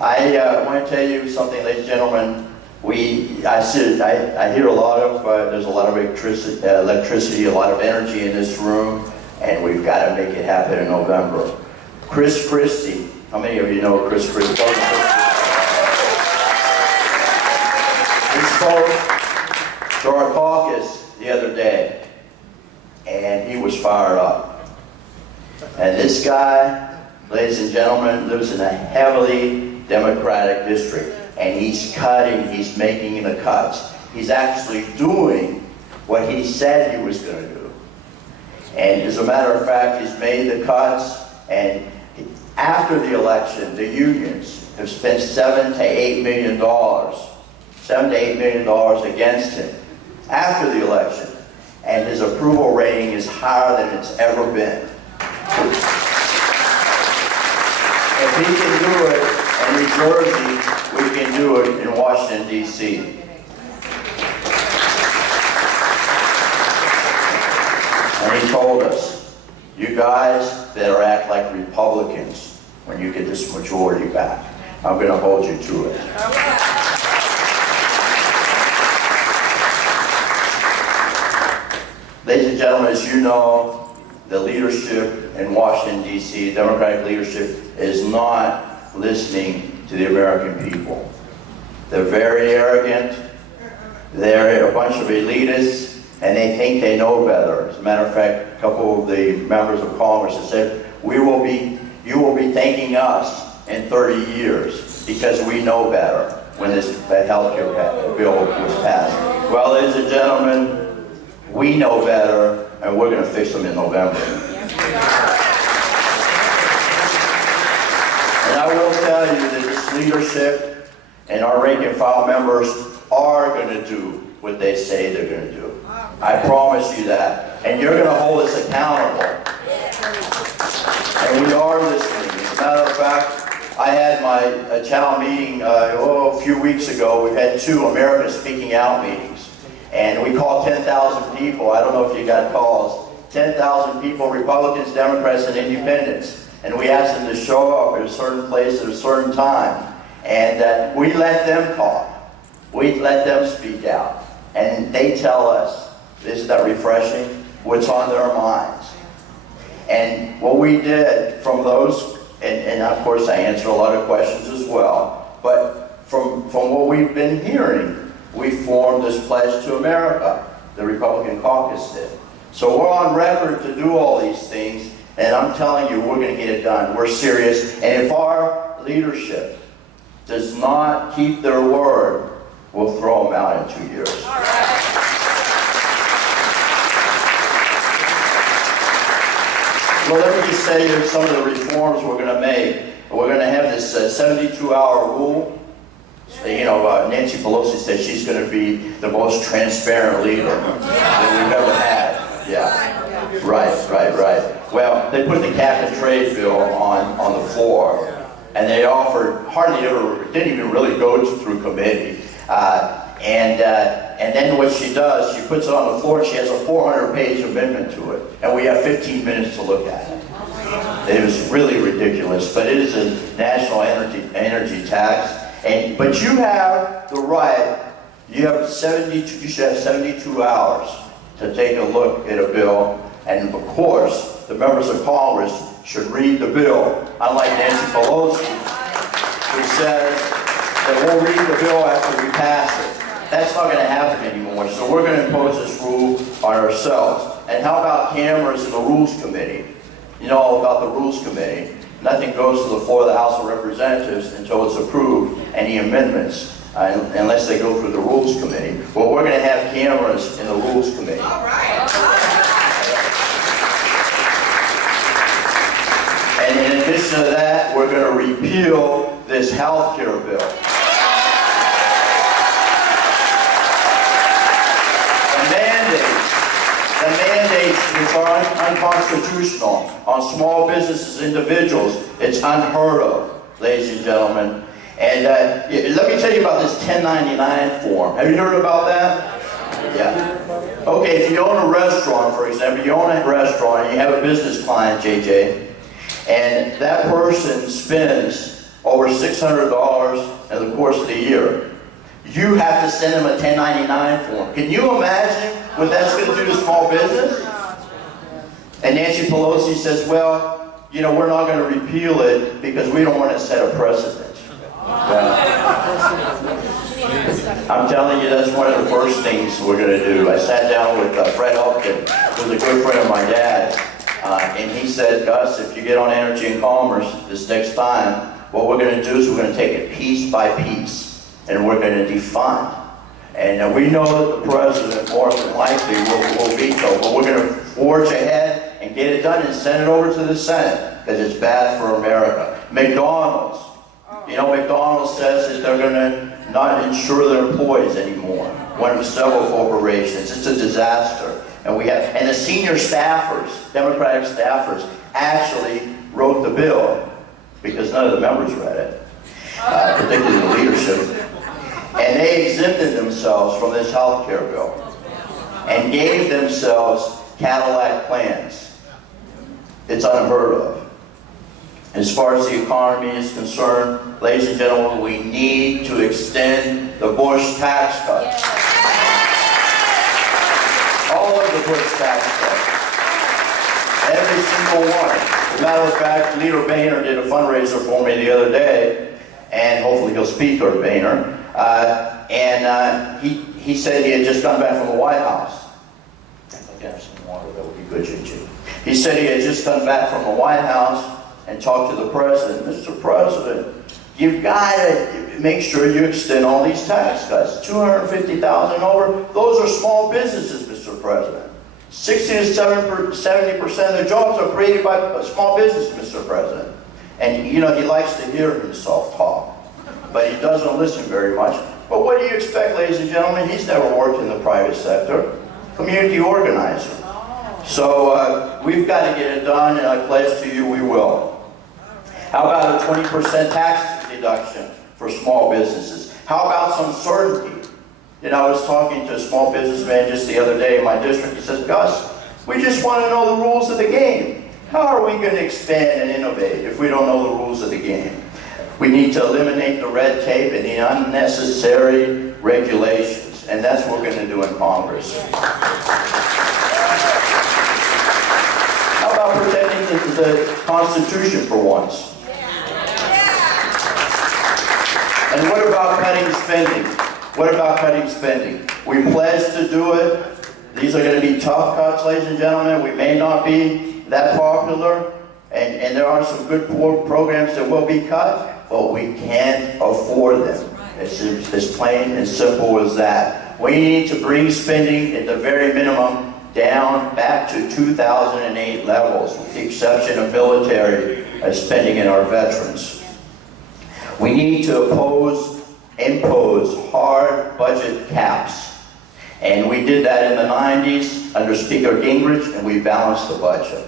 I want to tell you something, ladies and gentlemen. I hear a lot of, there's a lot of electricity, a lot of energy in this room, and we've got to make it happen in November. Chris Christie, how many of you know Chris Christie? He spoke to our caucus the other day, and he was fired up. And this guy, ladies and gentlemen, lives in a heavily Democratic district, and he's cutting, he's making the cuts. He's actually doing what he said he was going to do. And as a matter of fact, he's made the cuts, and after the election, the unions have spent $7 to $8 million, against him after the election, and his approval rating is higher than it's ever been. If he can do it in New Jersey, we can do it in Washington, D.C. And he told us, you guys better act like Republicans when you get this majority back. I'm going to hold you to it. Ladies and gentlemen, as you know, the leadership in Washington, D.C., Democratic leadership, is not listening to the American people. They're very arrogant. They're a bunch of elitists, and they think they know better. As a matter of fact, a couple of the members of Congress have said, you will be thanking us in 30 years because we know better when this health care bill was passed. Well, ladies and gentlemen, we know better, and we're going to fix them in November. And I will tell you that this leadership and our rank and file members are going to do what they say they're going to do. I promise you that. And you're going to hold us accountable. And we are listening. As a matter of fact, I had my town meeting a few weeks ago. We've had 2 America Speaking Out meetings. And we called 10,000 people. I don't know if you got calls. 10,000 people, Republicans, Democrats, and Independents. And we asked them to show up at a certain place at a certain time. And we let them talk. We let them speak out. And they tell us, isn't that refreshing? What's on their minds. And what we did from those, and of course I answer a lot of questions as well, but from what we've been hearing, we formed this Pledge to America, the Republican caucus did. So we're on record to do all these things, and I'm telling you, we're going to get it done. We're serious. And if our leadership does not keep their word, we'll throw them out in 2 years. All right. Well, let me just say some of the reforms we're going to make. We're going to have this 72-hour rule. You know, Nancy Pelosi said she's going to be the most transparent leader that we've ever had. Yeah. Right. Well, they put the cap and trade bill on the floor, and they offered, didn't even really go through committee. And then what she does, she puts it on the floor, and she has a 400-page amendment to it, and we have 15 minutes to look at it. It was really ridiculous, but it is a national energy tax. But you have the right, you should have 72 hours to take a look at a bill, and of course, the members of Congress should read the bill, unlike Nancy Pelosi, who says that we'll read the bill after we pass it. That's not going to happen anymore, so we're going to impose this rule on ourselves. And how about cameras in the Rules Committee? You know all about the Rules Committee. Nothing goes to the floor of the House of Representatives until it's approved, any amendments, unless they go through the Rules Committee. Well, we're going to have cameras in the Rules Committee. All right. And in addition to that, we're going to repeal this health care bill. The mandates which are unconstitutional on small businesses, individuals, it's unheard of, ladies and gentlemen. And let me tell you about this 1099 form. Have you heard about that? Yeah. Okay, if you own a restaurant, for example, you own a restaurant and you have a business client, JJ, and that person spends over $600 in the course of the year. You have to send them a 1099 form. Can you imagine what that's going to do to small business? And Nancy Pelosi says, well, you know, we're not going to repeal it because we don't want to set a precedent. I'm telling you, that's one of the first things we're going to do. I sat down with Fred Upton, who's a good friend of my dad's, and he said, Gus, if you get on Energy and Commerce this next time, what we're going to do is we're going to take it piece by piece, and we're going to define. And we know that the president more than likely will veto, but we're going to forge ahead and get it done and send it over to the Senate, because it's bad for America. McDonald's. You know, McDonald's says that they're going to not insure their employees anymore. One of several corporations. It's a disaster. And the senior staffers, Democratic staffers, actually wrote the bill because none of the members read it, particularly the leadership. And they exempted themselves from this health care bill and gave themselves Cadillac plans. It's unheard of. As far as the economy is concerned, ladies and gentlemen, we need to extend the Bush tax cuts. All of the Bush tax cuts. Every single one. As a matter of fact, Leader Boehner did a fundraiser for me the other day, and hopefully he'll speak, Leader Boehner. He said he had just gotten back from the White House. If I can have some water, that would be good, JJ. He said he had just come back from the White House and talked to the president. Mr. President, you've got to make sure you extend all these tax cuts. $250,000 and over, those are small businesses, Mr. President. 60 to 70% of the jobs are created by small business, Mr. President. And you know, he likes to hear himself talk, but he doesn't listen very much. But what do you expect, ladies and gentlemen? He's never worked in the private sector. Community organizer. So we've got to get it done, and I pledge to you we will. How about a 20% tax deduction for small businesses? How about some certainty? You know, I was talking to a small businessman just the other day in my district. He says, Gus, we just want to know the rules of the game. How are we going to expand and innovate if we don't know the rules of the game? We need to eliminate the red tape and the unnecessary regulations, and that's what we're going to do in Congress. How about protecting the Constitution for once? And what about cutting spending? What about cutting spending? We pledged to do it. These are going to be tough cuts, ladies and gentlemen. We may not be that popular, and there are some good programs that will be cut, but we can't afford them. It's as plain and simple as that. We need to bring spending at the very minimum down back to 2008 levels, with the exception of military spending and our veterans. We need to impose hard budget caps. And we did that in the 90s under Speaker Gingrich, and we balanced the budget.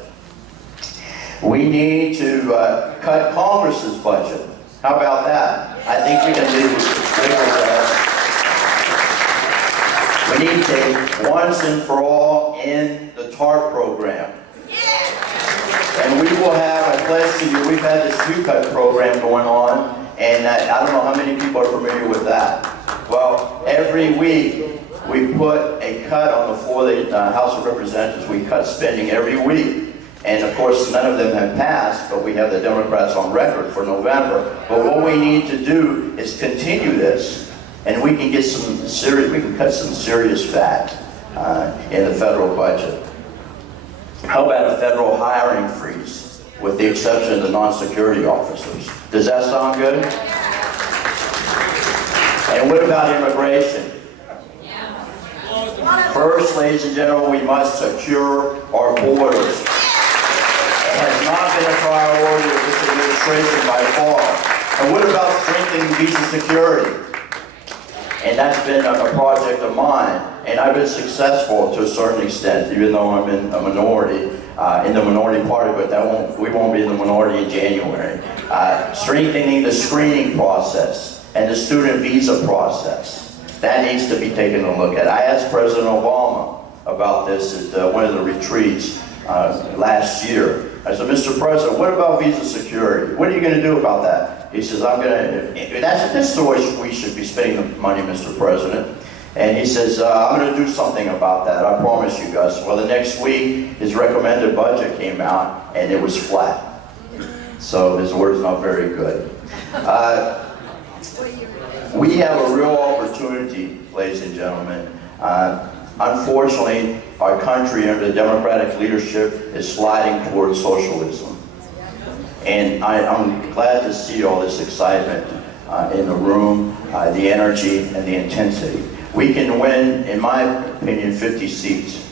We need to cut Congress's budget. How about that? I think we can do bigger. We need to once and for all end the TARP program. And we will have, I pledge to you, we've had this U-Cut program going on, and I don't know how many people are familiar with that. Well, every week we put a cut on the floor of the House of Representatives. We cut spending every week. And of course, none of them have passed, but we have the Democrats on record for November. But what we need to do is continue this, and we can get we can cut some serious fat in the federal budget. How about a federal hiring freeze, with the exception of the non-security officers? Does that sound good? And what about immigration? First, ladies and gentlemen, we must secure our borders. It has not been a priority of this administration by far. And what about strengthening visa security? And that's been a project of mine. And I've been successful to a certain extent, even though I'm in a minority, in the minority party, but we won't be in the minority in January. Strengthening the screening process and the student visa process. That needs to be taken a look at. I asked President Obama about this at one of the retreats last year. I said, Mr. President, what about visa security? What are you going to do about that? He says, this is the way we should be spending the money, Mr. President. And he says, I'm going to do something about that, I promise you, Gus. Well, the next week, his recommended budget came out, and it was flat. So his word's not very good. We have a real opportunity, ladies and gentlemen. Unfortunately, our country under the Democratic leadership is sliding towards socialism. And I'm glad to see all this excitement in the room, the energy and the intensity. We can win, in my opinion, 50 seats.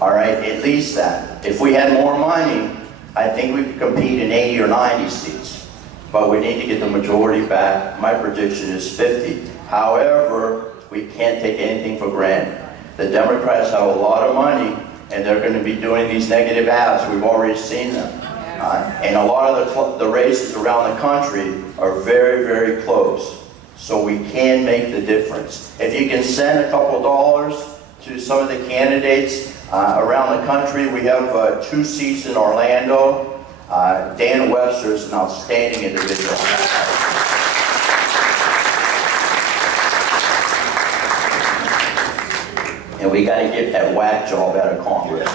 All right, at least that. If we had more money, I think we could compete in 80 or 90 seats. But we need to get the majority back. My prediction is 50. However, we can't take anything for granted. The Democrats have a lot of money, and they're going to be doing these negative ads. We've already seen them. And a lot of the races around the country are very, very close. So we can make the difference. If you can send a couple dollars to some of the candidates around the country, we have 2 seats in Orlando. Dan Webster is an outstanding individual. And we got to get that whack job out of Congress.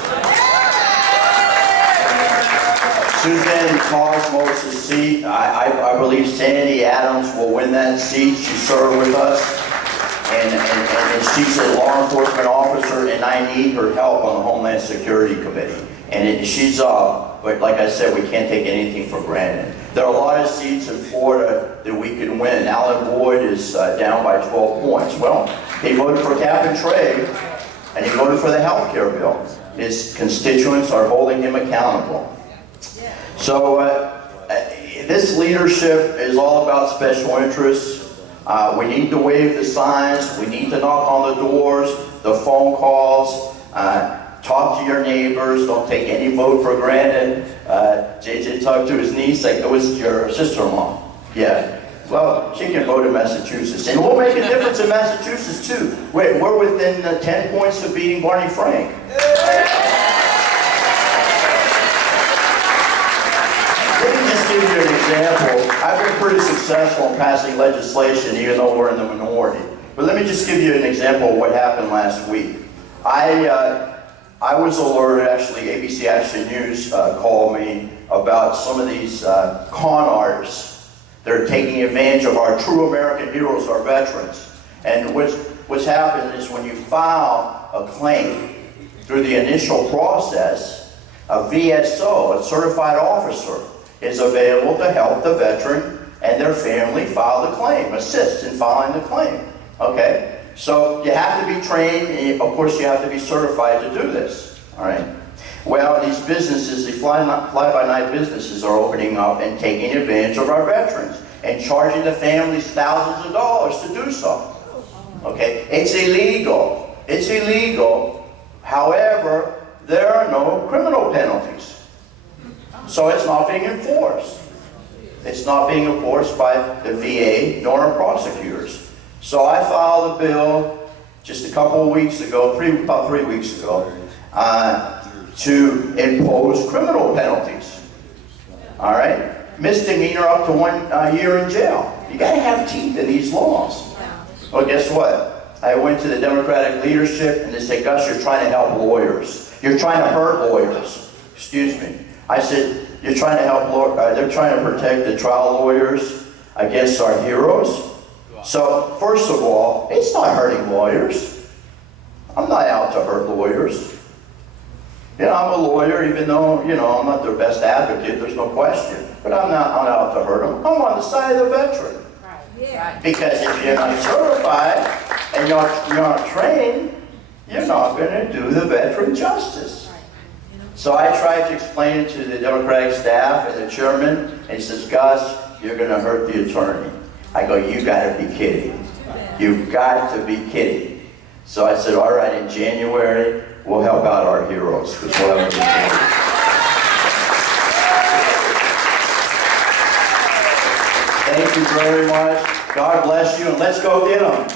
Suzanne Cosmos' seat, I believe Sandy Adams will win that seat. She served with us, and she's a law enforcement officer, and I need her help on the Homeland Security Committee. And she's but like I said, we can't take anything for granted. There are a lot of seats in Florida that we can win. Alan Boyd is down by 12 points. Well, he voted for cap and trade, and he voted for the health care bill. His constituents are holding him accountable. So this leadership is all about special interests. We need to wave the signs. We need to knock on the doors, the phone calls. Talk to your neighbors. Don't take any vote for granted. JJ talked to his niece, like, oh, it's your sister-in-law. Yeah. Well, she can vote in Massachusetts. And we'll make a difference in Massachusetts, too. Wait, we're within 10 points of beating Barney Frank. Let me just give you an example. I've been pretty successful in passing legislation, even though we're in the minority. But let me just give you an example of what happened last week. I was alerted, actually, ABC Action News called me about some of these con artists. They're taking advantage of our true American heroes, our veterans. And what's happened is when you file a claim through the initial process, a VSO, a certified officer, is available to help the veteran and their family file the claim, assist in filing the claim. Okay? So you have to be trained, and of course you have to be certified to do this. All right? Well, these businesses, the fly-by-night businesses are opening up and taking advantage of our veterans and charging the families thousands of dollars to do so. Okay? It's illegal. It's illegal. However, there are no criminal penalties. So it's not being enforced. It's not being enforced by the VA nor our prosecutors. So I filed a bill just a couple of weeks ago, about 3 weeks ago, to impose criminal penalties. All right? Misdemeanor up to 1 year in jail. You got to have teeth in these laws. Well, guess what? I went to the Democratic leadership and they said, Gus, you're trying to help lawyers. You're trying to hurt lawyers. Excuse me. I said, you're trying to help lawyers. They're trying to protect the trial lawyers against our heroes. So, first of all, it's not hurting lawyers. I'm not out to hurt lawyers. You know, I'm a lawyer, even though, you know, I'm not their best advocate, there's no question. But I'm not out to hurt them. I'm on the side of the veteran. Right. Yeah. Because if you're not certified and you're not trained, you're not going to do the veteran justice. So I tried to explain it to the Democratic staff and the chairman, and he says, Gus, you're going to hurt the attorney. I go, you got to be kidding. You've got to be kidding. So I said, all right, in January, we'll help out our heroes. Because we'll have Thank you very much. God bless you, and let's go get them.